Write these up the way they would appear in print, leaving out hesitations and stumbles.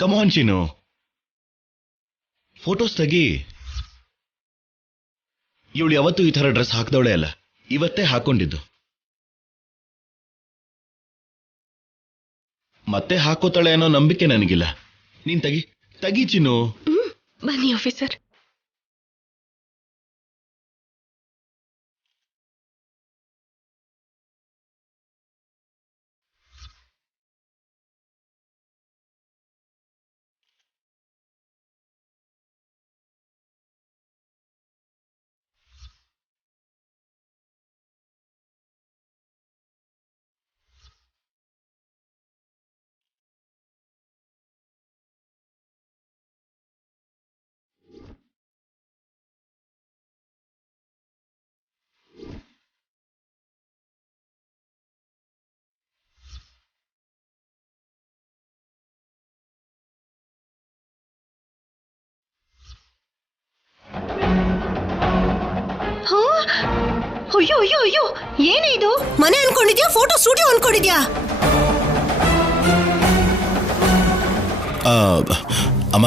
ಕಮಾನ್ ಚಿನ್ನು, photos ತೆಗಿ. ಇವಳು ಯಾವತ್ತೂ ಈ ತರ ಡ್ರೆಸ್ ಹಾಕ್ದವಳೆ ಅಲ್ಲ, ಇವತ್ತೇ ಹಾಕೊಂಡಿದ್ದು. ಮತ್ತೆ ಹಾಕೋತಾಳೆ ಅನ್ನೋ ನಂಬಿಕೆ ನನಗಿಲ್ಲ. ನೀನ್ ತಗಿ ಚಿನ್ನು. ಬನ್ನಿ ಆಫೀಸರ್. ಅಯ್ಯೋ ಅಯ್ಯೋ ಅಯ್ಯೋ, ಏನೇ ಇದು? ಮನೆ ಅನ್ಕೊಂಡಿದ್ಯಾ, ಫೋಟೋ ಸ್ಟುಡಿಯೋ ಅನ್ಕೊಂಡಿದ್ಯಾ? ಅಮ್ಮ,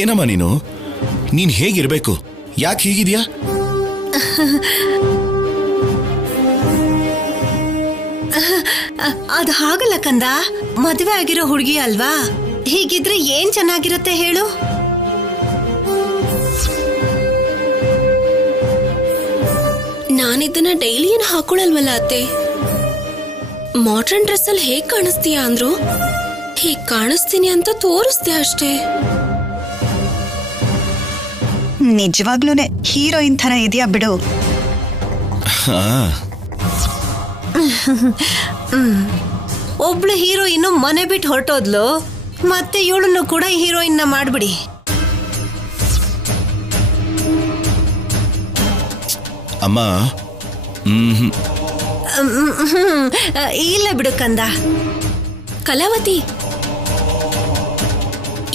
ಏನಮ್ಮ ನೀನ್ ಹೇಗಿರ್ಬೇಕು? ಯಾಕೆ ಹೀಗಿದ್ಯಾ? ಅದು ಹಾಗಲ್ಲ ಕಂದ, ಮದುವೆ ಆಗಿರೋ ಹುಡುಗಿ ಅಲ್ವಾ, ಹೀಗಿದ್ರೆ ಏನ್ ಚೆನ್ನಾಗಿರುತ್ತೆ ಹೇಳು? ನಾನಿದ್ದನ್ನ ಡೈಲಿ ಏನು ಹಾಕೊಳ್ಳಲ್ವಲ್ಲ ಅತ್ತೆ. ಮಾಡ್ರನ್ ಡ್ರೆಸ್ ಅಲ್ಲಿ ಹೇಗ್ ಕಾಣಿಸ್ತೀಯ ಅಂದ್ರು ಹೀಗ್ ಕಾಣಿಸ್ತೀನಿ ಅಂತ ತೋರಿಸ್ದೆ ಅಷ್ಟೇ. ನಿಜವಾಗ್ಲೂನೆ ಹೀರೋಯಿನ್ ತರ ಇದೆಯಾ ಬಿಡು. ಒಬ್ಳು ಹೀರೋಯಿನ್ ಮನೆ ಬಿಟ್ಟು ಹೊರಟೋದ್ಲು, ಮತ್ತೆ ಇವಳನ್ನು ಕೂಡ ಹೀರೋಯಿನ್ ಮಾಡ್ಬಿಡಿ. ಅಮ್ಮ, ಇಲ್ಲ ಬಿಡು ಕಂದ. ಕಲಾವತಿ,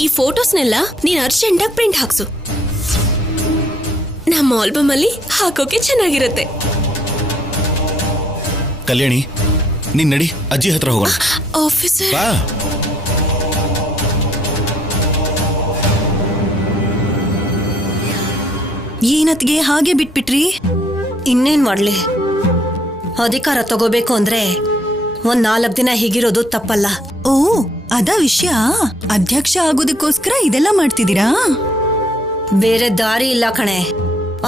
ಈ ಫೋಟೋಸ್ನೆಲ್ಲ ನೀನ್ ಅರ್ಜೆಂಟಾಗಿ ಪ್ರಿಂಟ್ ಹಾಕ್ಸು. ನಮ್ಮ ಆಲ್ಬಮ್ ಅಲ್ಲಿ ಹಾಕೋಕೆ ಚೆನ್ನಾಗಿರುತ್ತೆ. ಕಲ್ಯಾಣಿ, ನೀನ್ ನಡಿ, ಅಜ್ಜಿ ಹತ್ರ ಹೋಗೋಣ. ಆಫೀಸರ್, ಏನತ್ಗೆ ಹಾಗೆ ಬಿಟ್ಬಿಟ್ರಿ? ಇನ್ನೇನ್ ಮಾಡ್ಲಿ, ಅಧಿಕಾರ ತಗೋಬೇಕು ಅಂದ್ರೆ 4 ದಿನ ಹೀಗಿರೋದು ತಪ್ಪಲ್ಲ. ಓ, ಅದ ವಿಷಯ. ಅಧ್ಯಕ್ಷ ಆಗೋದಕ್ಕೋಸ್ಕರ ಇದೆಲ್ಲ ಮಾಡ್ತಿದ್ದೀರಾ? ಬೇರೆ ದಾರಿ ಇಲ್ಲ ಕಣೆ.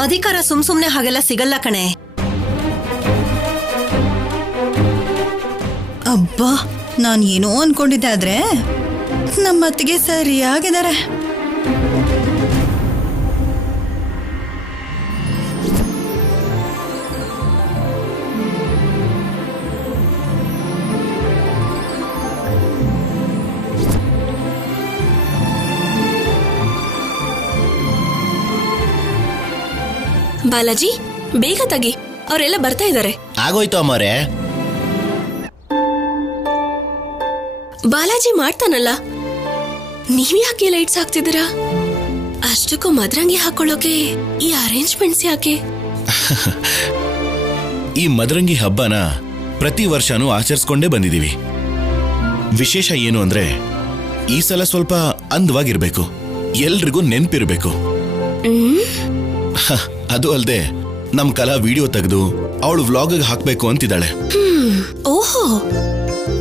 ಅಧಿಕಾರ ಸುಮ್ನೆ ಹಾಗೆಲ್ಲ ಸಿಗಲ್ಲ ಕಣೆ. ಅಬ್ಬಾ, ನಾನು ಏನೋ ಅನ್ಕೊಂಡಿದ್ದೆ, ಆದ್ರೆ ನಮ್ಮತ್ತಿಗೆ ಸರಿಯಾಗಿದ್ದಾರೆ. ಬಾಲಾಜಿ, ಬೇಗ ತೆಗಿ, ಅವರೆಲ್ಲ ಬರ್ತಾ ಇದ್ದಾರೆ. ಆಗೋಯ್ತು ಅಮ್ಮರೇ. ಬಾಲಾಜಿ ಮಾಡ್ತಾನಲ್ಲ, ನೀವ್ ಯಾಕೆ ಲೈಟ್ಸ್ ಹಾಕ್ತಿದ್ದೀರಾ? ಅಷ್ಟಕ್ಕೂ ಮದ್ರಂಗಿ ಹಾಕೊಳ್ಳೋಕೆ ಈ ಅರೇಂಜ್ಮೆಂಟ್ಸ್ ಯಾಕೆ? ಈ ಮದರಂಗಿ ಹಬ್ಬನ ಪ್ರತಿ ವರ್ಷನೂ ಆಚರಿಸ್ಕೊಂಡೇ ಬಂದಿದೀವಿ. ವಿಶೇಷ ಏನು ಅಂದ್ರೆ ಈ ಸಲ ಸ್ವಲ್ಪ ಅಂದವಾಗಿರ್ಬೇಕು, ಎಲ್ರಿಗೂ ನೆನ್ಪಿರ್ಬೇಕು. ಅದು ಅಲ್ದೆ ನಮ್ ಕಲಾ ವಿಡಿಯೋ ತೆಗೆದು ಅವಳು ವ್ಲಾಗ್ ಹಾಕ್ಬೇಕು ಅಂತಿದ್ದಾಳೆ. ಓಹೋ,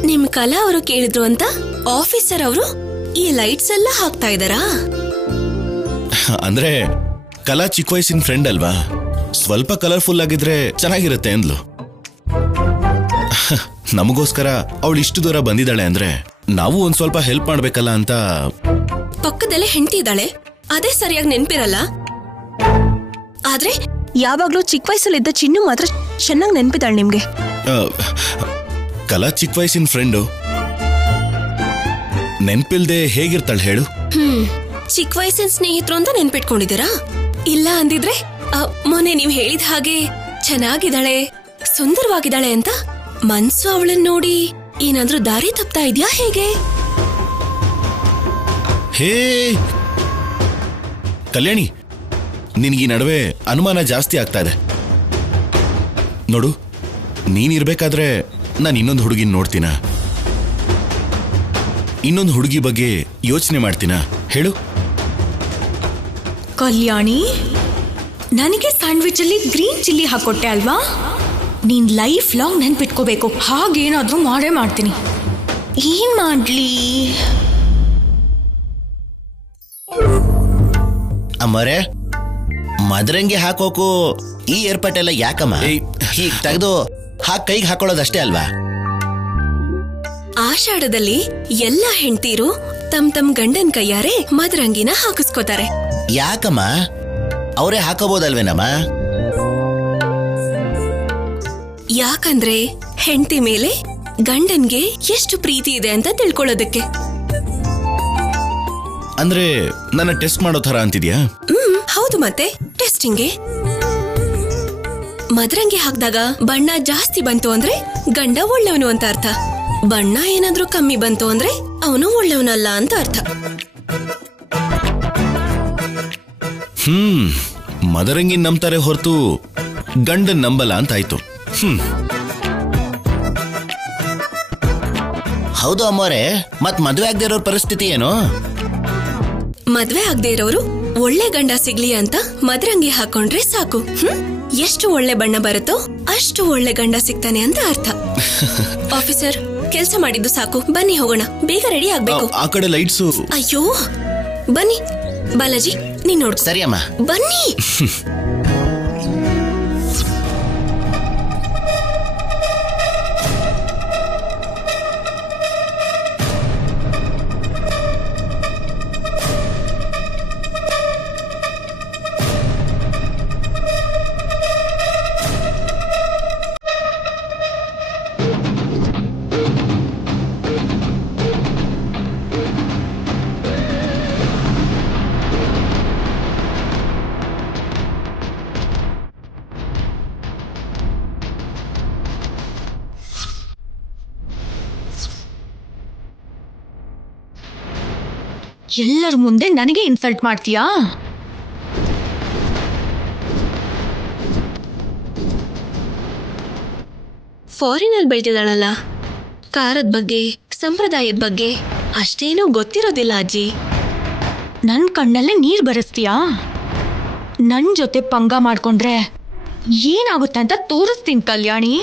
ನಿಮ್ ಕಲಾ ಅವರು ಕೇಳಿದ್ರು ಅಂತ ಆಫೀಸರ್ ಅವರು ಈ ಲೈಟ್ಸ್ ಎಲ್ಲ ಹಾಕ್ತಾ ಇದ್ದಾರಾ? ಅಂದ್ರೆ ಕಲಾ ಚಿಕ್ಕ ವಯಸ್ಸಿನ ಫ್ರೆಂಡ್ ಅಲ್ವಾ, ಸ್ವಲ್ಪ ಕಲರ್ಫುಲ್ ಆಗಿದ್ರೆ ಚೆನ್ನಾಗಿರುತ್ತೆ ಅಂದ್ಲು. ನಮಗೋಸ್ಕರ ಅವಳು ಇಷ್ಟು ದೂರ ಬಂದಿದ್ದಾಳೆ ಅಂದ್ರೆ ನಾವು ಒಂದ್ ಸ್ವಲ್ಪ ಹೆಲ್ಪ್ ಮಾಡ್ಬೇಕಲ್ಲ ಅಂತ. ಪಕ್ಕದಲ್ಲೇ ಹೆಂಡತಿ ಇದ್ದಾಳೆ, ಅದೇ ಸರಿಯಾಗಿ ನೆನ್ಪಿರಲ್ಲ. ಆದ್ರೆ ಯಾವಾಗ್ಲೂ ಚಿಕ್ಕ ವಯಸ್ಸಲ್ಲಿದ್ದ ಚಿನ್ನು ಮಾತ್ರ ಚೆನ್ನಾಗಿ ನೆನ್ಪಿದಾಳೆ ನಿಮ್ಗೆ. ಕಲಾ ಚಿಕ್ಕ ವಯಸ್ಸಿನ ಫ್ರೆಂಡು, ನೆನ್ಪಿಲ್ದೆ ಹೇಗಿರ್ತಾಳೆ ಹೇಳು? ಚಿಕ್ಕ ವಯಸ್ಸಿನ ಸ್ನೇಹಿತರು ಅಂತ ನೆನ್ಪಿಟ್ಕೊಂಡಿದ್ದೀರಾ? ಇಲ್ಲ ಅಂದಿದ್ರೆ ಮೊನ್ನೆ ನೀವ್ ಹೇಳಿದ ಹಾಗೆ ಚೆನ್ನಾಗಿದ್ದಾಳೆ, ಸುಂದರವಾಗಿದ್ದಾಳೆ ಅಂತ ಮನ್ಸು ಅವಳನ್ನ ನೋಡಿ ಏನಾದ್ರೂ ದಾರಿ ತಪ್ತಾ ಇದ್ಯಾ ಹೇಗೆ? ಹೇ ಕಲ್ಯಾಣಿ, ನಿನ್ಗೀ ನಡುವೆ ಅನುಮಾನ ಜಾಸ್ತಿ ಆಗ್ತಾ ಇದೆ ನೋಡು. ನೀನಿರ್ಬೇಕಾದ್ರೆ ನಾನು ಇನ್ನೊಂದು ಹುಡುಗಿನ ನೋಡ್ತೀನ. ಇನ್ನೊಂದು ಹುಡುಗಿ ಬಗ್ಗೆ ಯೋಚನೆ ಮಾಡ್ತೀನಾ ಹೇಳು? ಕಲ್ಯಾಣಿ, ನನಗೆ ಸ್ಯಾಂಡ್ವಿಚ್ ಅಲ್ಲಿ ಗ್ರೀನ್ ಚಿಲ್ಲಿ ಹಾಕೊಟ್ಟೆ ಅಲ್ವಾ? ನೀನ್ ಲೈಫ್ ಲಾಂಗ್ ನೆನ್ಪಿಟ್ಕೋಬೇಕು. ಹಾಗೇನಾದ್ರೂ ಮಾಡೇ ಮಾಡ್ತೀನಿ. ಏನ್ ಮಾಡ್ಲಿ? ಅಮ್ಮರೇ, ಮದರಂಗಿ ಹಾಕೋಕು ಈ ಏರ್ಪಾಟೆಲ್ಲ ಯಾಕಮ್ಮ? ಹೀಗ್ ತೆಗೆದು ಕೈಗೆ ಹಾಕೊಳ್ಳೋದಷ್ಟೇ ಅಲ್ವಾ? ಆಷಾಢದಲ್ಲಿ ಎಲ್ಲ ಹೆಂಡ್ತೀರು ತಮ್ ಗಂಡನ್ ಕೈಯಾರೆ ಮದರಂಗಿನ ಹಾಕಿಸ್ಕೋತಾರೆ. ಯಾಕಮ್ಮ? ಅವರೇ ಹಾಕೋಬಹುದಲ್ವೇನಮ್ಮ? ಯಾಕಂದ್ರೆ ಹೆಂಡತಿ ಮೇಲೆ ಗಂಡನ್ಗೆ ಎಷ್ಟು ಪ್ರೀತಿ ಇದೆ ಅಂತ ತಿಳ್ಕೊಳ್ಳೋದಕ್ಕೆ. ಅಂದ್ರೆ ನನ್ನ ಟೆಸ್ಟ್ ಮಾಡೋ ತರ ಅಂತಿದ್ಯಾ? ಹೌದು, ಮತ್ತೆ ಟೆಸ್ಟಿಂಗ್ಗೆ. ಮದರಂಗಿ ಹಾಕ್ದಾಗ ಬಣ್ಣ ಜಾಸ್ತಿ ಬಂತು ಅಂದ್ರೆ ಗಂಡ ಒಳ್ಳೆಯವನು ಅಂತ ಅರ್ಥ. ಬಣ್ಣ ಏನಾದ್ರೂ ಕಮ್ಮಿ ಬಂತು ಅಂದ್ರೆ ಅವನು ಒಳ್ಳೆಯವನಲ್ಲ ಅಂತ ಅರ್ಥ. ಮದರಂಗಿ ನಂಬ್ತಾರೆ ಹೊರತು ಗಂಡನ್ ನಂಬಲ್ಲ ಅಂತಾಯ್ತು. ಹೌದು ಅಮ್ಮೋರೆ, ಮತ್ ಮದ್ವೆ ಆಗದೆ ಇರೋ ಪರಿಸ್ಥಿತಿ ಏನು? ಮದ್ವೆ ಆಗದೆ ಇರೋರು ಒಳ್ಳೆ ಗಂಡ ಸಿಗ್ಲಿ ಅಂತ ಮದರಂಗಿ ಹಾಕೊಂಡ್ರೆ ಸಾಕು. ಎಷ್ಟು ಒಳ್ಳೆ ಬಣ್ಣ ಬರುತ್ತೋ ಅಷ್ಟು ಒಳ್ಳೆ ಗಂಡ ಸಿಗ್ತಾನೆ ಅಂತ ಅರ್ಥ. ಆಫೀಸರ್, ಕೆಲ್ಸ ಮಾಡಿದ್ದು ಸಾಕು, ಬನ್ನಿ ಹೋಗೋಣ. ಬೇಗ ರೆಡಿ ಆಗ್ಬೇಕು. ಆ ಕಡೆ ಲೈಟ್ಸು. ಅಯ್ಯೋ, ಬನ್ನಿ ಬಾಲಾಜಿ, ನೀನ್ ನೋಡ್ಕೊ. ಸರಿ ಅಮ್ಮ, ಬನ್ನಿ. ಎಲ್ಲರ ಮುಂದೆ ನನಗೆ ಇನ್ಸಲ್ಟ್ ಮಾಡ್ತೀಯಾ? ಫಾರಿನಲ್ಲಿ ಬೆಳ್ತಿದ್ದಾಳಲ್ಲ, ಕಾರದ ಬಗ್ಗೆ ಸಂಪ್ರದಾಯದ ಬಗ್ಗೆ ಅಷ್ಟೇನೂ ಗೊತ್ತಿರೋದಿಲ್ಲ ಅಜ್ಜಿ. ನನ್ ಕಣ್ಣಲ್ಲೇ ನೀರ್ ಬರೆಸ್ತೀಯಾ? ನನ್ ಜೊತೆ ಪಂಗ ಮಾಡ್ಕೊಂಡ್ರೆ ಏನಾಗುತ್ತೆ ಅಂತ ತೋರಿಸ್ತೀನಿ ಕಲ್ಯಾಣಿ.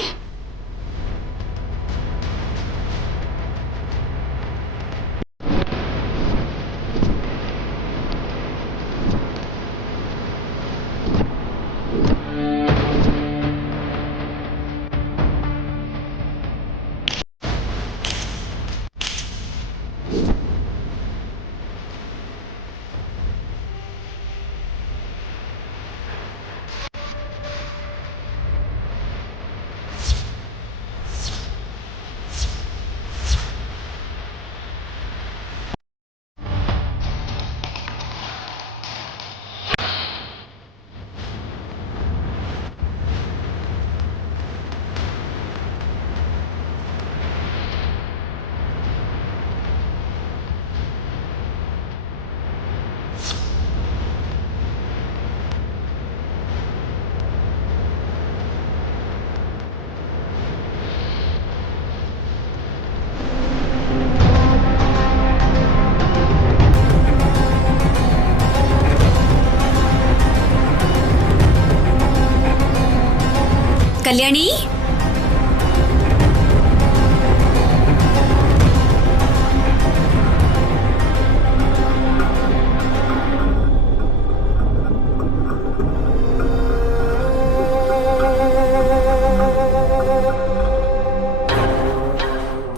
ಕಲ್ಯಾಣಿ,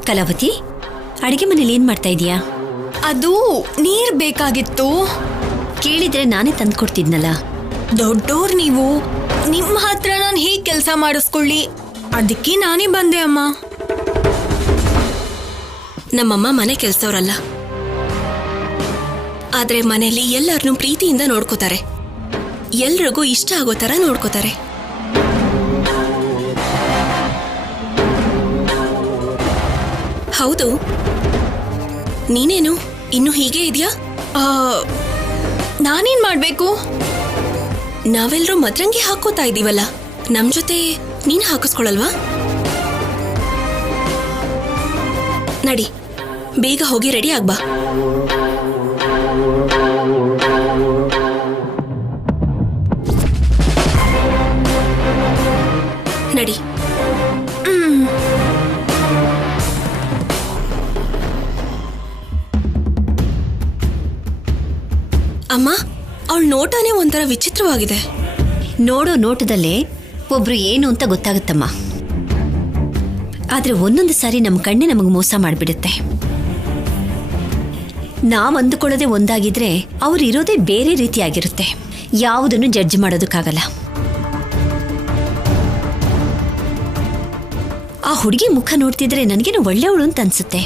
ಕಲಾವತಿ, ಅಡಿಗೆ ಮನೇಲಿ ಏನ್ ಮಾಡ್ತಾ ಇದೀಯಾ? ಅದು ನೀರ್ ಬೇಕಾಗಿತ್ತು. ಕೇಳಿದ್ರೆ ನಾನೇ ತಂದ್ಕೊಡ್ತಿದ್ನಲ್ಲ. ದೊಡ್ಡೋರ್ ನೀವು, ನಿಮ್ಮ ಹತ್ರ ನಾನು ಹೇಗ್ ಕೆಲಸ ಮಾಡಿಸ್ಕೊಳ್ಳಿ? ಅದಕ್ಕೆ ನಾನೇ ಬಂದೆ ಅಮ್ಮ. ನಮ್ಮಮ್ಮ ಮನೆ ಕೆಲ್ಸವ್ರಲ್ಲ, ಆದ್ರೆ ಮನೆಯಲ್ಲಿ ಎಲ್ಲರನ್ನೂ ಪ್ರೀತಿಯಿಂದ ನೋಡ್ಕೋತಾರೆ. ಎಲ್ರಿಗೂ ಇಷ್ಟ ಆಗೋ ತರ ನೋಡ್ಕೋತಾರೆ. ಹೌದು, ನೀನೇನು ಇನ್ನು ಹೀಗೆ ಇದೆಯಾ? ನಾನೇನ್ ಮಾಡ್ಬೇಕು? ನಾವೆಲ್ಲರೂ ಮದರಂಗಿ ಹಾಕೋತಾ ಇದೀವಲ್ಲ, ನಮ್ ಜೊತೆ ನೀನ್ ಹಾಕಿಸ್ಕೊಳಲ್ವಾ? ನಡಿ, ಬೇಗ ಹೋಗಿ ರೆಡಿ ಆಗ್ಬಾ. ನಡಿ. ಅಮ್ಮ, ಅವಳ ನೋಟನೇ ಒಂಥರ ವಿಚಿತ್ರವಾಗಿದೆ. ನೋಡೋ ನೋಟದಲ್ಲೇ ಒಬ್ರು ಏನು ಅಂತ ಗೊತ್ತಾಗುತ್ತಮ್ಮ. ಆದ್ರೆ ಒಂದೊಂದು ಸಾರಿ ನಮ್ಮ ಕಣ್ಣೆ ನಮಗೆ ಮೋಸ ಮಾಡಿಬಿಡುತ್ತೆ. ನಾವ್ ಅಂದುಕೊಳ್ಳೋದೇ ಒಂದಾಗಿದ್ರೆ ಅವ್ರು ಇರೋದೇ ಬೇರೆ ರೀತಿಯಾಗಿರುತ್ತೆ. ಯಾವುದನ್ನು ಜಡ್ಜ್ ಮಾಡೋದಕ್ಕಾಗಲ್ಲ. ಆ ಹುಡುಗಿ ಮುಖ ನೋಡ್ತಿದ್ರೆ ನನಗೇನು ಒಳ್ಳೆಯವಳು ಅಂತ ಅನ್ಸುತ್ತೆ.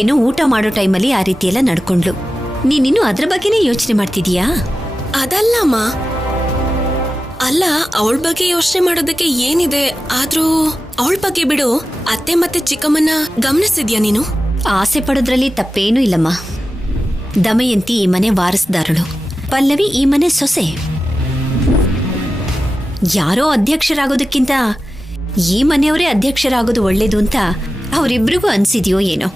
ಏನೋ ಊಟ ಮಾಡೋ ಟೈಮಲ್ಲಿ ಆ ರೀತಿ ಎಲ್ಲ ನಡ್ಕೊಂಡ್ಲು. ನೀನಿನ್ನೂ ಅದ್ರ ಬಗ್ಗೆನೇ ಯೋಚನೆ ಮಾಡ್ತಿದೀಯಾ? ಅದಲ್ಲಮ್ಮ. ಅಲ್ಲ, ಅವಳ ಬಗ್ಗೆ ಯೋಚನೆ ಮಾಡೋದಕ್ಕೆ ಏನಿದೆ? ಆದ್ರೂ ಅವಳ ಬಗ್ಗೆ ಬಿಡು. ಅತ್ತೆ ಮತ್ತೆ ಚಿಕ್ಕಮ್ಮನ ಗಮನಿಸಿದ್ಯಾ ನೀನು? ಆಸೆ ಪಡೋದ್ರಲ್ಲಿ ತಪ್ಪೇನೂ ಇಲ್ಲಮ್ಮ. ದಮಯಂತಿ ಈ ಮನೆ ವಾರಸ್ದಾರಳು, ಪಲ್ಲವಿ ಈ ಮನೆ ಸೊಸೆ. ಯಾರೋ ಅಧ್ಯಕ್ಷರಾಗೋದಕ್ಕಿಂತ ಈ ಮನೆಯವರೇ ಅಧ್ಯಕ್ಷರಾಗೋದು ಒಳ್ಳೇದು ಅಂತ ಅವರಿಬ್ರಿಗೂ ಅನ್ಸಿದ್ಯೋ ಏನೋ.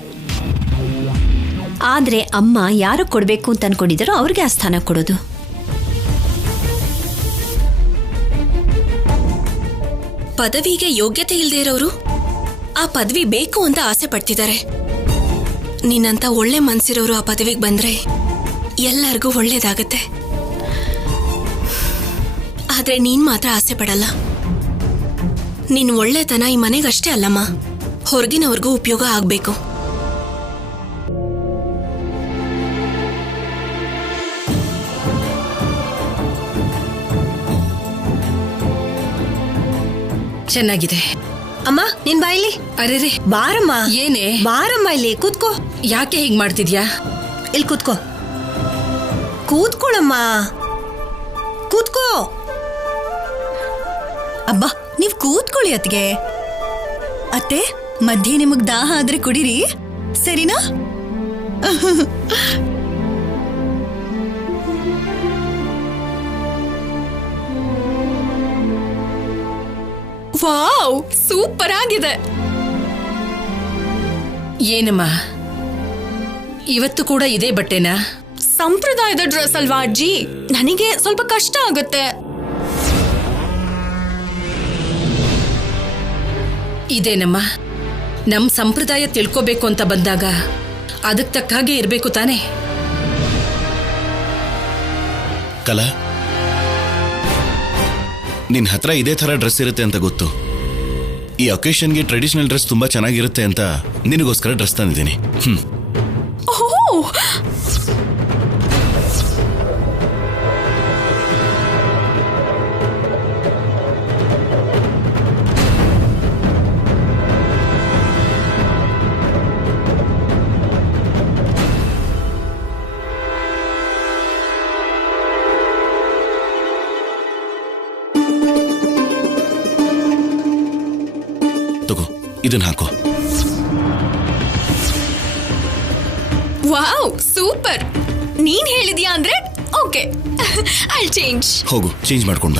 ಆದ್ರೆ ಅಮ್ಮ ಯಾರು ಕೊಡ್ಬೇಕು ಅಂತ ಅನ್ಕೊಂಡಿದ್ದಾರೋ ಅವ್ರಿಗೆ ಆ ಸ್ಥಾನ ಕೊಡೋದು. ಪದವಿಗೆ ಯೋಗ್ಯತೆ ಇಲ್ಲದೆ ಇರೋರು ಆ ಪದವಿ ಬೇಕು ಅಂತ ಆಸೆ ಪಡ್ತಿದ್ದಾರೆ. ನಿನ್ನಂತ ಒಳ್ಳೆ ಮನ್ಸಿರೋರು ಆ ಪದವಿಗೆ ಬಂದ್ರೆ ಎಲ್ಲರಿಗೂ ಒಳ್ಳೇದಾಗತ್ತೆ. ಆದ್ರೆ ನೀನ್ ಮಾತ್ರ ಆಸೆ ಪಡಲ್ಲ. ನಿನ್ ಒಳ್ಳೆತನ ಈ ಮನೆಗಷ್ಟೇ ಅಲ್ಲಮ್ಮ, ಹೊರಗಿನವ್ರಿಗೂ ಉಪಯೋಗ ಆಗ್ಬೇಕು. ಚೆನ್ನಾಗಿದೆ. ಅಮ್ಮ ನಿನ್ ಬಾಯಿಲಿ. ಅರೆ ಬಾರಮ್ಮ. ಏನೇ? ಬಾರಮ್ಮ, ಇಲ್ಲಿ ಕೂತ್ಕೋ. ಯಾಕೆ ಹೀಗ್ ಮಾಡ್ತಿದ್ಯಾ? ಇಲ್ಲಿ ಕೂತ್ಕೋ. ಕೂತ್ಕೊಳ್ಳಮ್ಮ, ಕೂತ್ಕೋ. ಅಬ್ಬಾ, ನೀವ್ ಕೂತ್ಕೊಳ್ಳಿ ಅತ್ಗೆ. ಅತ್ತೆ, ಮಧ್ಯೆ ನಿಮಗ್ ದಾಹ ಆದ್ರೆ ಕುಡಿರಿ, ಸರಿನಾ? ವಾವ್, ಸೂಪರ್ ಆಗಿದೆ. ಏನಮ್ಮ, ಇವತ್ತು ಕೂಡ ಇದೇ ಬಟ್ಟೆನಾ? ಸಂಪ್ರದಾಯದ ಡ್ರೆಸ್ ಅಲ್ವಾ ಅಜ್ಜಿ, ನನಗೆ ಸ್ವಲ್ಪ ಕಷ್ಟ ಆಗುತ್ತೆ. ಇದೇನಮ್ಮ, ನಮ್ ಸಂಪ್ರದಾಯ ತಿಳ್ಕೋಬೇಕು ಅಂತ ಬಂದಾಗ ಅದಕ್ಕೆ ತಕ್ಕ ಹಾಗೆ ಇರ್ಬೇಕು ತಾನೆ. ಕಲಾ, ನಿನ್ ಹತ್ರ ಇದೇ ತರ ಡ್ರೆಸ್ ಇರುತ್ತೆ ಅಂತ ಗೊತ್ತು. ಈ ಒಕೇಶನ್ಗೆ ಟ್ರೆಡಿಷನಲ್ ಡ್ರೆಸ್ ತುಂಬಾ ಚೆನ್ನಾಗಿರುತ್ತೆ ಅಂತ ನಿನಗೋಸ್ಕರ ಡ್ರೆಸ್ ತಂದಿದ್ದೀನಿ. ತಗೋ, ಇದನ್ನ ಹಾಕೋ. Wow, super. ನೀನ್ ಹೇಳಿದ್ಯಾ ಅಂದ್ರೆ ಓಕೆ, ಐ ಚೇಂಜ್. ಹೋಗು, ಚೇಂಜ್ ಮಾಡ್ಕೊಂಡ.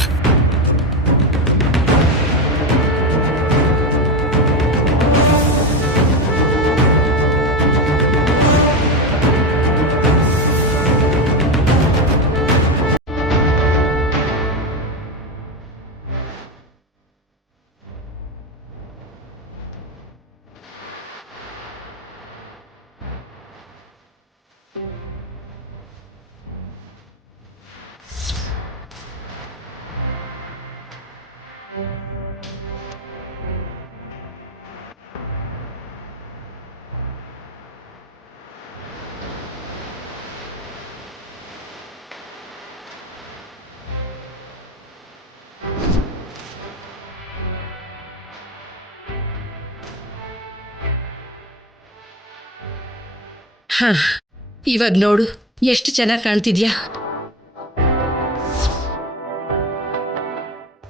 ಇವಾಗ ನೋಡು, ಎಷ್ಟು ಚೆನ್ನಾಗಿ ಕಾಣ್ತಿದ್ಯಾ.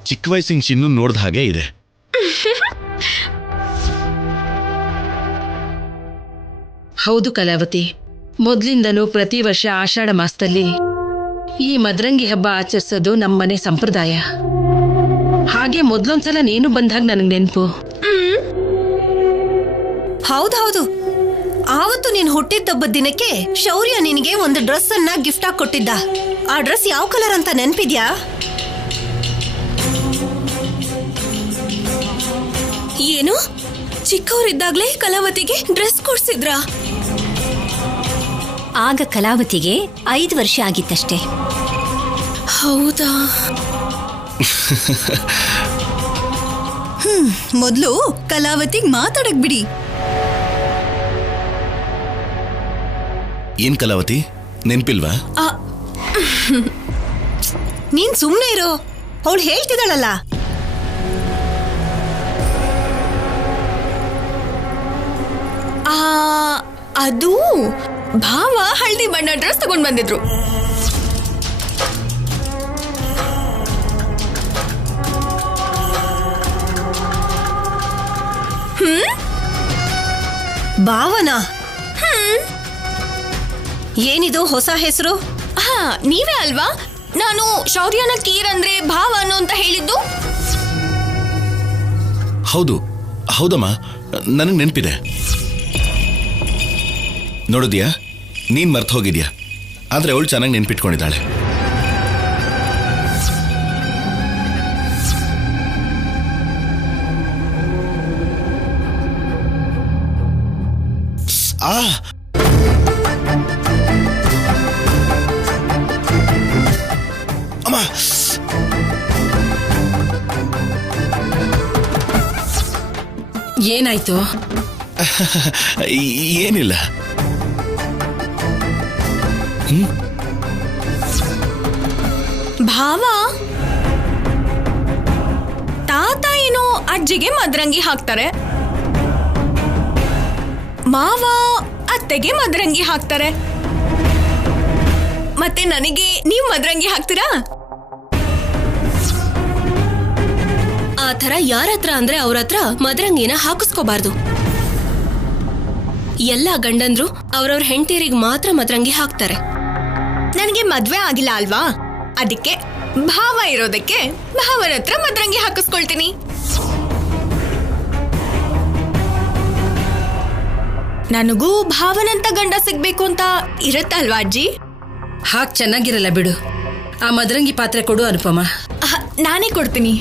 ಚಿಕ್ಕ ವಯಸ್ಸಿನ ಚಿನ್ನು ನೋಡ್ದ ಹಾಗೆ ಇದೆ. ಹೌದು ಕಲಾವತಿ, ಮೊದ್ಲಿಂದನೂ ಪ್ರತಿ ವರ್ಷ ಆಷಾಢ ಮಾಸದಲ್ಲಿ ಈ ಮದರಂಗಿ ಹಬ್ಬ ಆಚರಿಸೋದು ನಮ್ಮನೆ ಸಂಪ್ರದಾಯ. ಹಾಗೆ ಮೊದ್ಲೊಂದ್ಸಲ ನೀನು ಬಂದಾಗ ನನಗೆ ನೆನಪು. ಹೌದೌದು, ಆವತ್ತು ನೀನ್ ಹುಟ್ಟಿದ್ದಬ್ಬದ ದಿನಕ್ಕೆ ಶೌರ್ಯ ನಿನಗೆ ಒಂದು ಡ್ರೆಸ್ ಅನ್ನ ಗಿಫ್ಟ್ ಆಗಿ ಕೊಟ್ಟಿದ್ದ. ಆ ಡ್ರೆಸ್ ಯಾವ ಕಲರ್ ಅಂತ ನೆನ್ಪಿದ್ಯಾ? ಏನು, ಚಿಕ್ಕವರಿದ್ದಾಗ್ಲೇ ಕಲಾವತಿಗೆ ಡ್ರೆಸ್ ಕೊಡ್ಸಿದ್ರಾ? ಆಗ ಕಲಾವತಿಗೆ 5 ವರ್ಷ ಆಗಿತ್ತಷ್ಟೇ. ಹೌದಾ? ಮೊದ್ಲು ಕಲಾವತಿಗ್ ಮಾತಾಡಕ್ ಬಿಡಿ. ಏನ್ ಕಲಾವತಿ, ನೆನ್ಪಿಲ್ವಾ? ನೀನ್ ಸುಮ್ನೆ ಇರೋ, ಅವಳು ಹೇಳ್ತಿದ್ದಾಳಲ್ಲ. ಅದು ಭಾವ ಹಳದಿ ಬಣ್ಣ ಡ್ರೆಸ್ ತಗೊಂಡ್ ಬಂದಿದ್ರು. ಭಾವನ? ಏನಿದು ಹೊಸ ಹೆಸರು? ನೀವೇ ಅಲ್ವಾ ನಾನು ಶೌರ್ಯನ ಕೀರ್ ಅಂದ್ರೆ ಭಾವ ಅನ್ನೋ ಅಂತ ಹೇಳಿದ್ದು? ಹೌದು ಹೌದಮ್ಮ, ನನಗೆ ನೆನಪಿದೆ. ನೋಡಿದ್ಯಾ, ನೀನ್ ಮರ್ತು ಹೋಗಿದ್ಯಾ, ಆದ್ರೆ ಅವಳು ಚೆನ್ನಾಗಿ ನೆನ್ಪಿಟ್ಕೊಂಡಿದ್ದಾಳೆ. ಅಮ್ಮ, ಏನಾಯ್ತು? ಏನಿಲ್ಲ. ಭಾವ, ತಾತ ಏನೋ ಅಜ್ಜಿಗೆ ಮದರಂಗಿ ಹಾಕ್ತಾರೆ, ಮಾವ ಅತ್ತೆಗೆ ಮದರಂಗಿ ಹಾಕ್ತಾರೆ, ಮತ್ತೆ ನನಗೆ ನೀವ್ ಮದರಂಗಿ ಹಾಕ್ತೀರಾ? ಆ ಥರ ಯಾರ ಹತ್ರ ಅಂದ್ರೆ ಅವ್ರ ಹತ್ರ ಮದರಂಗಿನ ಹಾಕಿಸ್ಕೋಬಾರ್ದು. ಎಲ್ಲ ಗಂಡಂದ್ರು ಅವ್ರವ್ರ ಹೆಂಡತಿಯರಿಗೆ ಮಾತ್ರ ಮದರಂಗಿ ಹಾಕ್ತಾರೆ. ನನಗೆ ಮದ್ವೆ ಆಗಿಲ್ಲ ಅಲ್ವಾ, ಅದಕ್ಕೆ ಭಾವ ಇರೋದಕ್ಕೆ ಭಾವನ ಹತ್ರ ಮದರಂಗಿ ಹಾಕಿಸ್ಕೊಳ್ತೀನಿ. ನನಗೂ ಭಾವನಂತ ಗಂಡ ಸಿಗ್ಬೇಕು ಅಂತ ಇರುತ್ತಲ್ವಾ ಅಜ್ಜಿ? ಹಾಕ್ ಚೆನ್ನಾಗಿರಲ್ಲ ಬಿಡು. ಆ ಮದರಂಗಿ ಪಾತ್ರೆ ಕೊಡು ಅನುಪಮ. ನಾನೇ ಕೊಡ್ತೀನಿ.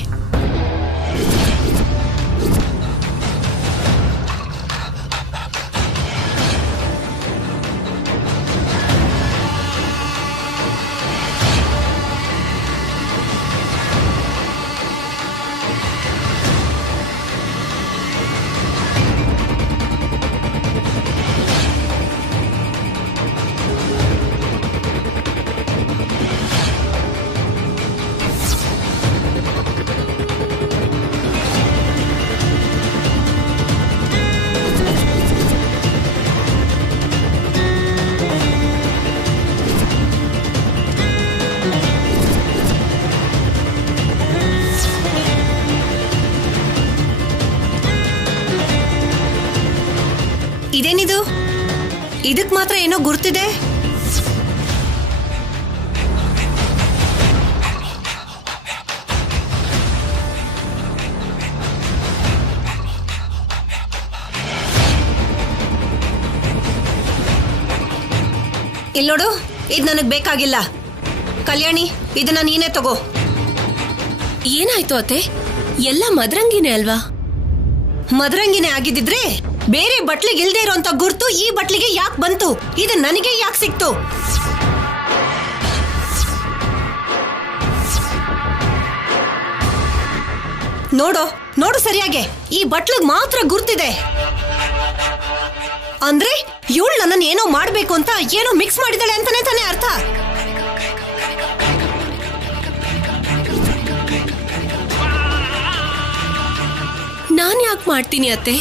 ಇದೇನಿದು? ಇದಕ್ ಮಾತ್ರ ಏನೋ ಗುರ್ತಿದೆ. ಇಲ್ಲೋಡು, ಇದ್ ನನಗ್ ಬೇಕಾಗಿಲ್ಲ. ಕಲ್ಯಾಣಿ, ಇದನ್ನ ನೀನೇ ತಗೋ. ಏನಾಯ್ತು ಅತ್ತೆ? ಎಲ್ಲ ಮದರಂಗಿನೇ ಅಲ್ವಾ? ಮದರಂಗಿನೇ ಆಗಿದ್ದಿದ್ರೆ ಬೇರೆ ಬಟ್ಲಿಗೆ ಇಲ್ದೇ ಇರೋಂತ ಗುರ್ತು ಈ ಬಟ್ಲಿಗೆ ಯಾಕೆ ಬಂತು? ಇದು ನನಗೆ ಯಾಕೆ ಸಿಕ್ತು? ನೋಡು ಸರಿಯಾಗೆ, ಈ ಬಟ್ಲಿಗೆ ಮಾತ್ರ ಗುರ್ತಿದೆ. ಅಂದ್ರೆ ಇವಳು ನನ್ನನ್ನು ಏನೋ ಮಾಡ್ಬೇಕು ಅಂತ ಏನೋ ಮಿಕ್ಸ್ ಮಾಡಿದಾಳೆ ಅಂತಾನೆ ತಾನೇ ಅರ್ಥ? ನಾನ್ ಯಾಕೆ ಮಾಡ್ತೀನಿ ಅತ್ತೆ?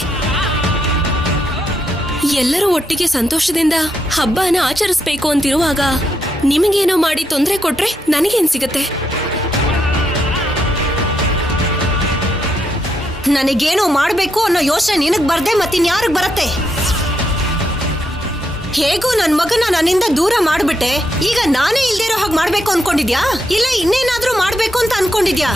ಎಲ್ಲರೂ ಒಟ್ಟಿಗೆ ಸಂತೋಷದಿಂದ ಹಬ್ಬನ ಆಚರಿಸ್ಬೇಕು ಅಂತಿರುವಾಗ ನಿಮಗೇನೋ ಮಾಡಿ ತೊಂದರೆ ಕೊಟ್ರೆ ನನಗೇನ್ ಸಿಗತ್ತೆ? ನನಗೇನೋ ಮಾಡ್ಬೇಕು ಅನ್ನೋ ಯೋಚನೆ ನಿನಗ್ ಬರ್ದೆ ಮತ್ತಿನ್ಯಾರಿಗ್ ಬರತ್ತೆ? ಹೇಗೂ ನನ್ ಮಗನ ನನ್ನಿಂದ ದೂರ ಮಾಡ್ಬಿಟ್ಟೆ. ಈಗ ನಾನೇ ಇಲ್ದಿರೋ ಹಾಗೆ ಮಾಡ್ಬೇಕು ಅನ್ಕೊಂಡಿದ್ಯಾ? ಇಲ್ಲ ಇನ್ನೇನಾದ್ರೂ ಮಾಡ್ಬೇಕು ಅಂತ ಅನ್ಕೊಂಡಿದ್ಯಾ?